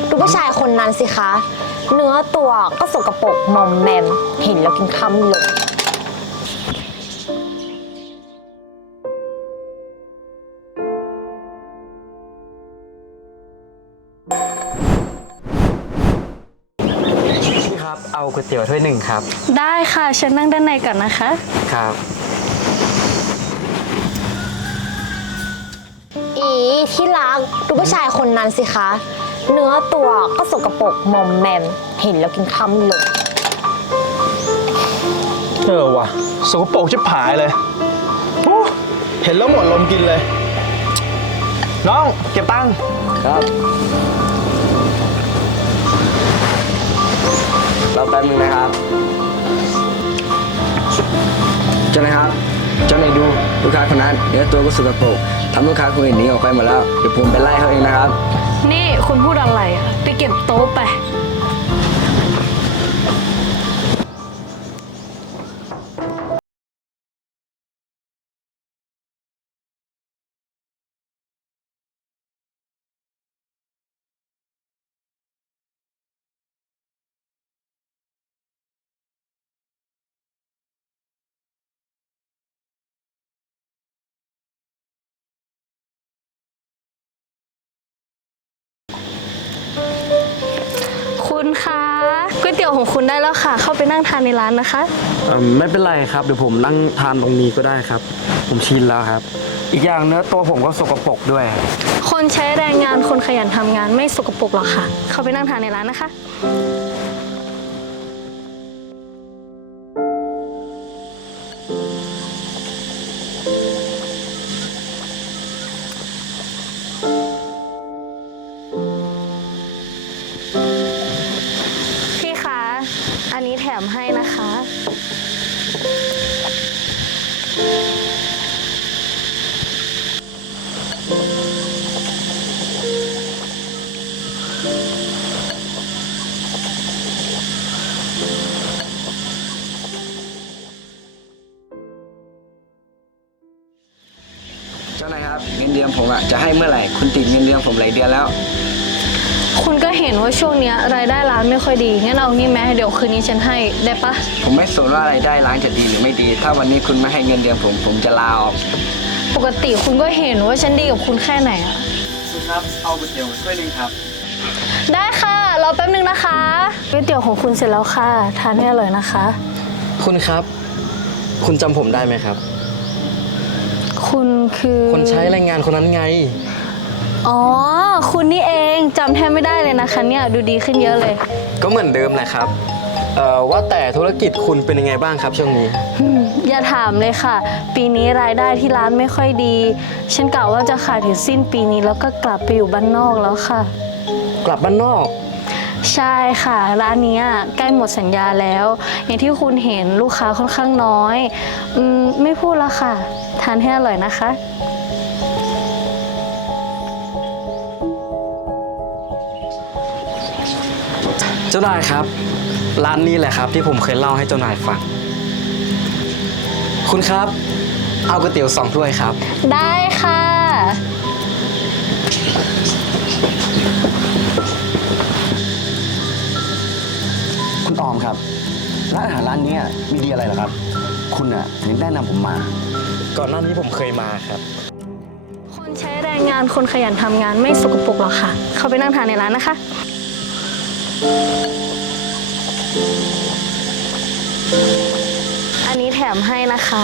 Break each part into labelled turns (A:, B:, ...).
A: ดูผู้ชายคนนั้นสิคะ เนื้อตัวก็สกปรกมอมแมมเห็นแล้วกินคำเลย
B: พี่ครับเอาก๋วยเตี๋ยวถ้วยหนึ่งครับ
C: ได้ค่ะฉันนั่งด้านในก่อนนะคะ
B: ครับ
A: อีที่รักดูผู้ชายคนนั้นสิคะ เนื้อตัวก็สกปรกมอมแมมเห็นแล้วกินคำเลย
D: ว่ะสกปรกชิบหายเลยเห็นแล้วหมดลมกินเลยน้องเก็บตังค์
B: ครับเราแป๊บนึงนะครับเจ้านายครับเจ้านายดูลูกค้าคนนั้นเนื้อตัวก็สกปรกทำลูกค้าคนอื่นหนีออกไปหมดแล้วเดี๋ยวผมไปไล่เขาเองนะครับ
C: นี่คุณพูดอะไรอะไปเก็บโต๊ะไปคุณคะก๋วยเตี๋ยวของคุณได้แล้วค่ะเข้าไปนั่งทานในร้านนะคะ
B: ไม่เป็นไรครับเดี๋ยวผมนั่งทานตรงนี้ก็ได้ครับผมชินแล้วครับอีกอย่างเนื้อตัวผมก็สกปรกด้วย
C: คนใช้แรงงานคนขยันทำงานไม่สกปรกหรอกค่ะเข้าไปนั่งทานในร้านนะคะพี่คะอันนี้แถมให้นะคะ
B: เจ้านายครับเงินเดือนผมจะให้เมื่อไหร่คุณติดเงินเดือนผมหลายเดือนแล้ว
C: คุณก็เห็นว่าช่วงนี้รายได้ร้านไม่ค่อยดีงั้นเอางี้ไหมเดี๋ยวคืนนี้ฉันให้ได้ปะ
B: ผมไม่สนว่ารายได้ร้านจะดีหรือไม่ดีถ้าวันนี้คุณไม่ให้เงินเดือนผมจะลาออก
C: ปกติคุณก็เห็นว่าฉันดีกับคุณแค่ไหนอะ
B: คุณครับเอาก๋วยเตี๋ยวถ้วยนึงครับ
C: ได้ค่ะรอแป๊บนึงนะคะก๋วยเตี๋ยวของคุณเสร็จแล้วค่ะทานให้อร่อยนะคะ
B: คุณครับคุณจำผมได้ไหมครับ
C: คุณคือ
B: คนใช้แรงงานคนนั้นไง
C: อ๋อคุณนี่เองจำแทบไม่ได้เลยนะคะเนี่ยดูดีขึ้นเยอะเลย
B: ก็เหมือนเดิมแหละครับว่าแต่ธุรกิจคุณเป็นยังไงบ้างครับช่วงนี้
C: อย่าถามเลยค่ะปีนี้รายได้ที่ร้านไม่ค่อยดีฉันกะว่าจะขายถึงสิ้นปีนี้แล้วก็กลับไปอยู่บ้านนอกแล้วค่ะ
B: กลับบ้านนอก
C: ใช่ค่ะร้านนี้ใกล้หมดสัญญาแล้วอย่างที่คุณเห็นลูกค้าค่อนข้างน้อยไม่พูดแล้วค่ะทานให้อร่อยนะคะ
B: เจ้านายครับร้านนี้แหละครับที่ผมเคยเล่าให้เจ้านายฟังคุณครับเอาก๋วยเตี๋ยว2 ถ้วยครับ
C: ได้ค่ะ
E: คุณออมครับร้านอาหารร้านนี้มีดีอะไรเหรอครับคุณถึงแนะนำผมมา
B: ก่อนหน้านี้ผมเคยมาครับ
C: คนใช้แรงงานคนขยันทำงานไม่สกปรกหรอกค่ะเข้าไปนั่งทานในร้านนะคะอันนี้แถมให้นะคะ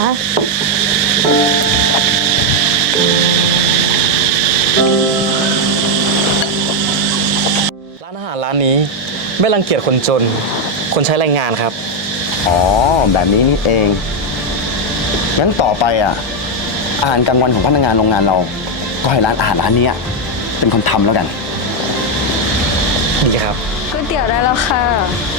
B: ร้านอาหารร้านนี้ไม่รังเกียจคนจนคนใช้แรงงานครับ
E: อ๋อแบบนี้นี่เองงั้นต่อไปอาหารกลางวันของพนักงานโรงงานเราก็ให้ร้านอาหารร้านนี้เป็นคนทำแล้วกัน
B: นี่ครับ
C: ก๋วยเตี๋ยวได้แล้วค่ะ